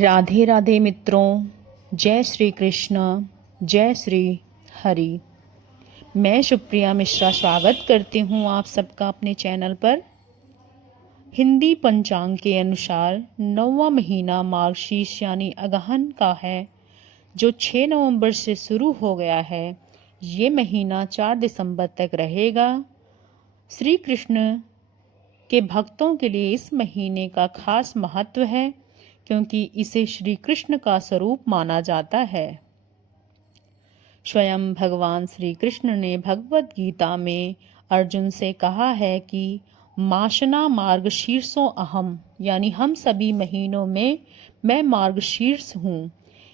राधे राधे मित्रों, जय श्री कृष्ण, जय श्री हरि। मैं सुप्रिया मिश्रा स्वागत करती हूँ आप सबका अपने चैनल पर। हिंदी पंचांग के अनुसार 9वां महीना मार्गशीर्ष यानी अगहन का है, जो 6 नवंबर से शुरू हो गया है। ये महीना 4 दिसंबर तक रहेगा। श्री कृष्ण के भक्तों के लिए इस महीने का खास महत्व है, क्योंकि इसे श्री कृष्ण का स्वरूप माना जाता है। स्वयं भगवान श्री कृष्ण ने भगवत गीता में अर्जुन से कहा है कि माशना मार्गशीर्षों अहम, यानी हम सभी महीनों में मैं मार्गशीर्ष हूँ।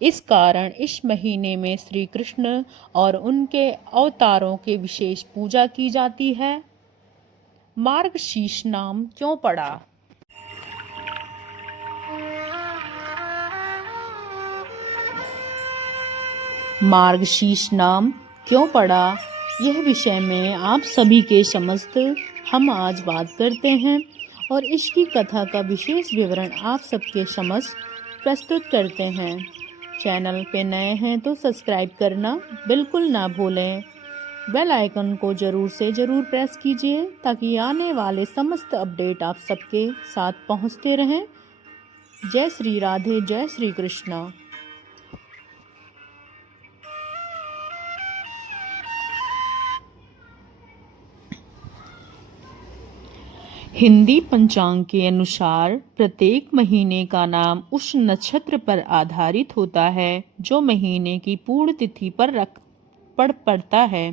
इस कारण इस महीने में श्री कृष्ण और उनके अवतारों के विशेष पूजा की जाती है। मार्गशीर्ष नाम क्यों पड़ा? मार्गशीर्ष नाम क्यों पड़ा, यह विषय में आप सभी के समस्त हम आज बात करते हैं और इसकी कथा का विशेष विवरण आप सबके समक्ष प्रस्तुत करते हैं। चैनल पे नए हैं तो सब्सक्राइब करना बिल्कुल ना भूलें। बेल आइकन को जरूर से जरूर प्रेस कीजिए, ताकि आने वाले समस्त अपडेट आप सबके साथ पहुंचते रहें। जय श्री राधे, जय श्री कृष्णा। हिंदी पंचांग के अनुसार प्रत्येक महीने का नाम उस नक्षत्र पर आधारित होता है जो महीने की पूर्ण तिथि पर पड़ता है।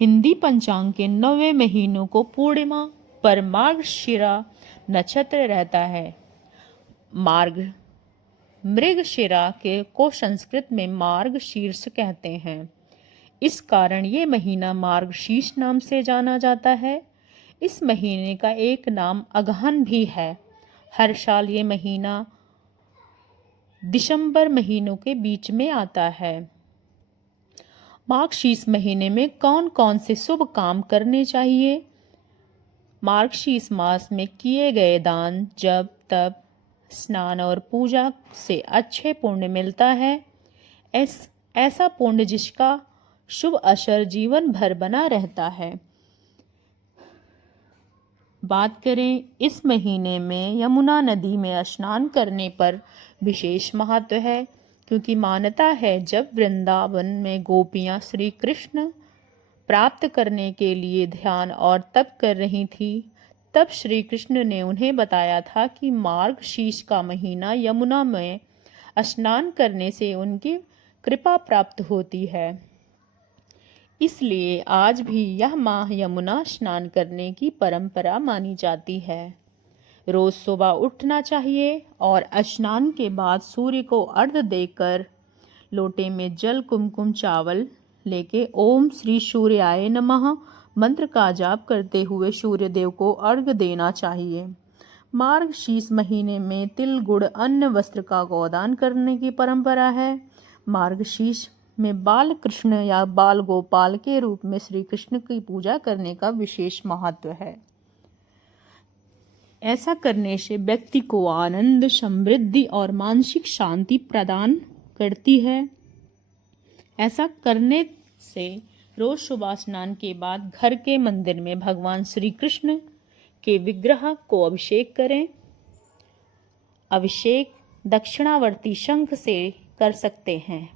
हिंदी पंचांग के 9वें महीनों को पूर्णिमा पर मार्गशिरा नक्षत्र रहता है। मृगशिरा को संस्कृत में मार्गशीर्ष कहते हैं। इस कारण ये महीना मार्गशीर्ष नाम से जाना जाता है। इस महीने का एक नाम अगहन भी है। हर साल ये महीना दिसंबर महीनों के बीच में आता है। मार्गशीर्ष महीने में कौन कौन से शुभ काम करने चाहिए? मार्गशीर्ष मास में किए गए दान, जब तप, स्नान और पूजा से अच्छे पुण्य मिलता है। ऐसा पुण्य जिसका शुभ असर जीवन भर बना रहता है। बात करें इस महीने में यमुना नदी में स्नान करने पर विशेष महत्व है, क्योंकि मान्यता है जब वृंदावन में गोपियां श्री कृष्ण प्राप्त करने के लिए ध्यान और तप कर रही थी, तब श्री कृष्ण ने उन्हें बताया था कि मार्गशीर्ष का महीना यमुना में स्नान करने से उनकी कृपा प्राप्त होती है। इसलिए आज भी यह माह यमुना स्नान करने की परंपरा मानी जाती है। रोज सुबह उठना चाहिए और स्नान के बाद सूर्य को अर्घ्य देकर लोटे में जल, कुमकुम, चावल लेके ओम श्री सूर्याय नमः मंत्र का जाप करते हुए सूर्य देव को अर्घ्य देना चाहिए। मार्गशीर्ष महीने में तिल, गुड़, अन्न, वस्त्र का गोदान करने की परंपरा है। मार्गशीर्ष में बाल कृष्ण या बाल गोपाल के रूप में श्री कृष्ण की पूजा करने का विशेष महत्व है। ऐसा करने से व्यक्ति को आनंद, समृद्धि और मानसिक शांति प्रदान करती है। ऐसा करने से रोज सुबह स्नान के बाद घर के मंदिर में भगवान श्री कृष्ण के विग्रह को अभिषेक करें। अभिषेक दक्षिणावर्ती शंख से कर सकते हैं।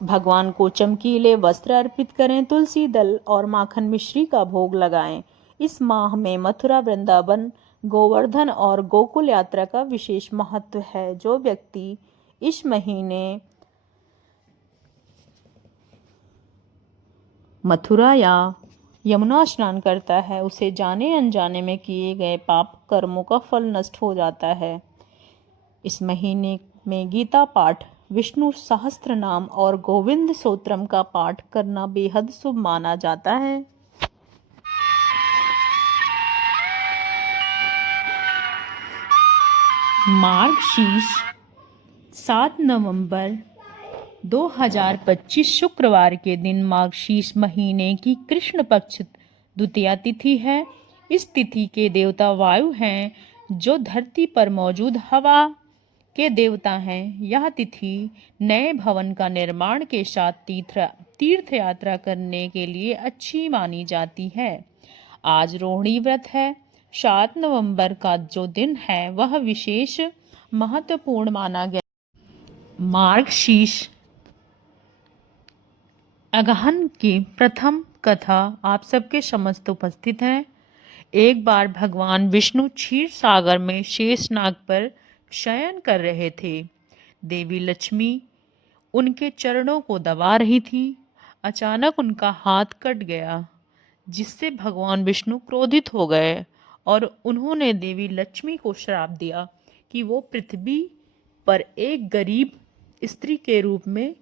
भगवान को चमकीले वस्त्र अर्पित करें। तुलसी दल और माखन मिश्री का भोग लगाएं। इस माह में मथुरा, वृंदावन, गोवर्धन और गोकुल यात्रा का विशेष महत्व है। जो व्यक्ति इस महीने मथुरा या यमुना स्नान करता है, उसे जाने अनजाने में किए गए पाप कर्मों का फल नष्ट हो जाता है। इस महीने में गीता पाठ, विष्णु सहस्त्र नाम और गोविंद स्तोत्रम का पाठ करना बेहद शुभ माना जाता है। मार्गशीर्ष 7 नवंबर 2025 शुक्रवार के दिन मार्गशीर्ष महीने की कृष्ण पक्ष द्वितीया तिथि है। इस तिथि के देवता वायु हैं, जो धरती पर मौजूद हवा के देवता हैं। यह तिथि नए भवन का निर्माण के साथ तीर्थ यात्रा करने के लिए अच्छी मानी जाती है। आज रोहिणी व्रत है। 7 नवंबर का जो दिन है वह विशेष महत्वपूर्ण माना गया। मार्गशीर्ष अगहन की प्रथम कथा आप सबके समस्त उपस्थित हैं। एक बार भगवान विष्णु क्षीर सागर में शेषनाग पर शयन कर रहे थे। देवी लक्ष्मी उनके चरणों को दबा रही थी। अचानक उनका हाथ कट गया, जिससे भगवान विष्णु क्रोधित हो गए और उन्होंने देवी लक्ष्मी को श्राप दिया कि वो पृथ्वी पर एक गरीब स्त्री के रूप में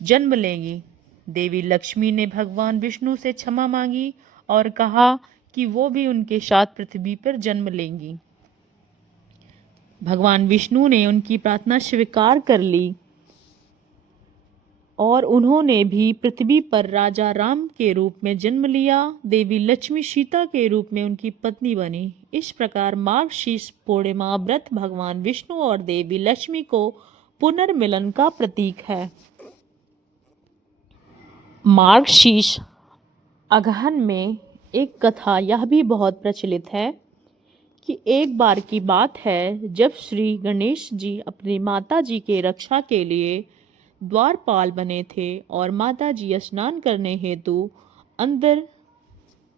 जन्म लेंगी। देवी लक्ष्मी ने भगवान विष्णु से क्षमा मांगी और कहा कि वो भी उनके साथ पृथ्वी पर जन्म लेंगी। भगवान विष्णु ने उनकी प्रार्थना स्वीकार कर ली और उन्होंने भी पृथ्वी पर राजा राम के रूप में जन्म लिया। देवी लक्ष्मी सीता के रूप में उनकी पत्नी बनी। इस प्रकार मार्गशीर्ष पूर्णिमा व्रत भगवान विष्णु और देवी लक्ष्मी को पुनर्मिलन का प्रतीक है। मार्गशीर्ष अगहन में एक कथा यह भी बहुत प्रचलित है कि एक बार की बात है जब श्री गणेश जी अपनी माता जी के रक्षा के लिए द्वारपाल बने थे और माता जी स्नान करने हेतु अंदर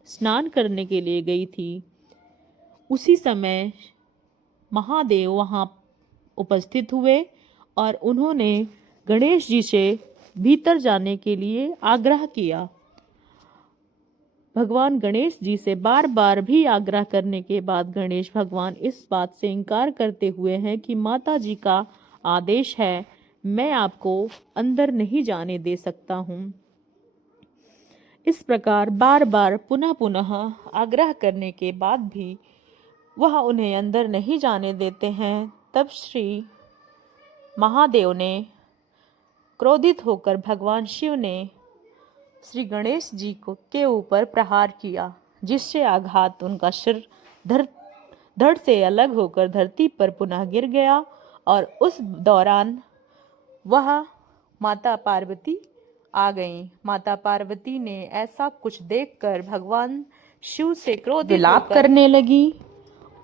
स्नान करने के लिए गई थी। उसी समय महादेव वहाँ उपस्थित हुए और उन्होंने गणेश जी से भीतर जाने के लिए आग्रह किया। भगवान गणेश जी से बार बार भी आग्रह करने के बाद गणेश भगवान इस बात से इनकार करते हुए हैं कि माता जी का आदेश है, मैं आपको अंदर नहीं जाने दे सकता हूँ। इस प्रकार बार बार पुनः पुनः आग्रह करने के बाद भी वह उन्हें अंदर नहीं जाने देते हैं। तब श्री महादेव ने क्रोधित होकर भगवान शिव ने श्री गणेश जी को के ऊपर प्रहार किया, जिससे आघात उनका सिर धड़ से अलग होकर धरती पर पुनः गिर गया और उस दौरान वह माता पार्वती आ गईं। माता पार्वती ने ऐसा कुछ देखकर भगवान शिव से क्रोधित विलाप करने लगी।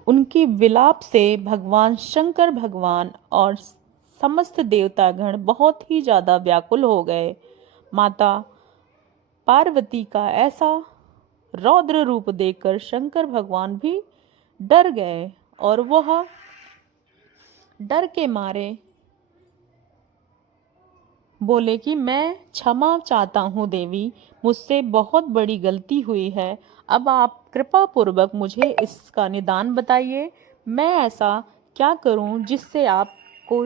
उनकी विलाप से भगवान शंकर भगवान और समस्त देवतागण बहुत ही ज़्यादा व्याकुल हो गए। माता पार्वती का ऐसा रौद्र रूप देखकर शंकर भगवान भी डर गए और वह डर के मारे बोले कि मैं क्षमा चाहता हूँ देवी, मुझसे बहुत बड़ी गलती हुई है। अब आप कृपा पूर्वक मुझे इसका निदान बताइए। मैं ऐसा क्या करूँ जिससे आपको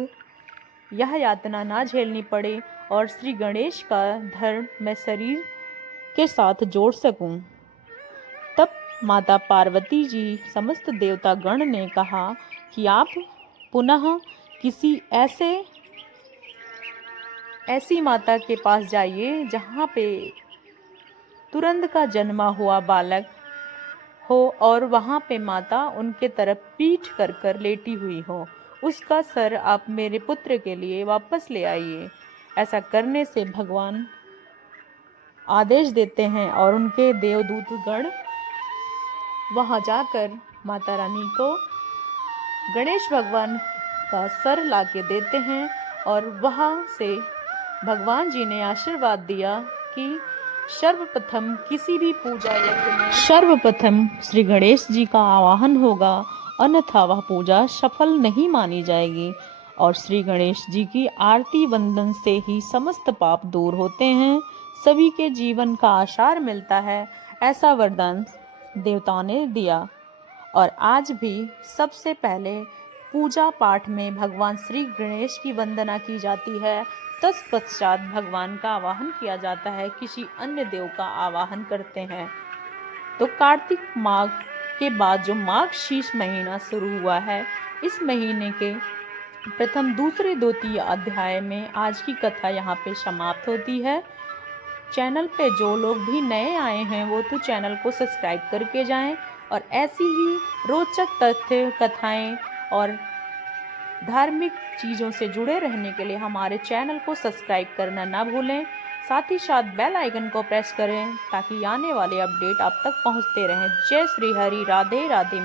यह यातना ना झेलनी पड़े और श्री गणेश का धर्म मैं शरीर के साथ जोड़ सकूं। तब माता पार्वती जी समस्त देवता गण ने कहा कि आप पुनः किसी ऐसी माता के पास जाइए जहाँ पे तुरंत का जन्मा हुआ बालक हो और वहाँ पे माता उनके तरफ पीठ कर कर लेटी हुई हो। उसका सर आप मेरे पुत्र के लिए वापस ले आइए। ऐसा करने से भगवान आदेश देते हैं और उनके देवदूत गण वहाँ जाकर माता रानी को गणेश भगवान का सर लाके देते हैं और वहाँ से भगवान जी ने आशीर्वाद दिया कि सर्वप्रथम किसी भी पूजा यज्ञ में सर्वप्रथम श्री गणेश जी का आवाहन होगा, अन्यथा वह पूजा सफल नहीं मानी जाएगी। और श्री गणेश जी की आरती वंदन से ही समस्त पाप दूर होते हैं, सभी के जीवन का आसार मिलता है। ऐसा वरदान देवताओं ने दिया और आज भी सबसे पहले पूजा पाठ में भगवान श्री गणेश की वंदना की जाती है। तत्पश्चात भगवान का आवाहन किया जाता है, किसी अन्य देव का आवाहन करते हैं। तो कार्तिक माघ के बाद जो मार्गशीर्ष महीना शुरू हुआ है, इस महीने के प्रथम दूसरे द्वितीय अध्याय में आज की कथा यहाँ पे समाप्त होती है। चैनल पे जो लोग भी नए आए हैं वो तो चैनल को सब्सक्राइब करके जाएं और ऐसी ही रोचक तथ्य कथाएं और धार्मिक चीज़ों से जुड़े रहने के लिए हमारे चैनल को सब्सक्राइब करना ना भूलें। साथ ही साथ बेल आइकन को प्रेस करें ताकि आने वाले अपडेट आप तक पहुंचते रहें। जय श्री हरि, राधे राधे।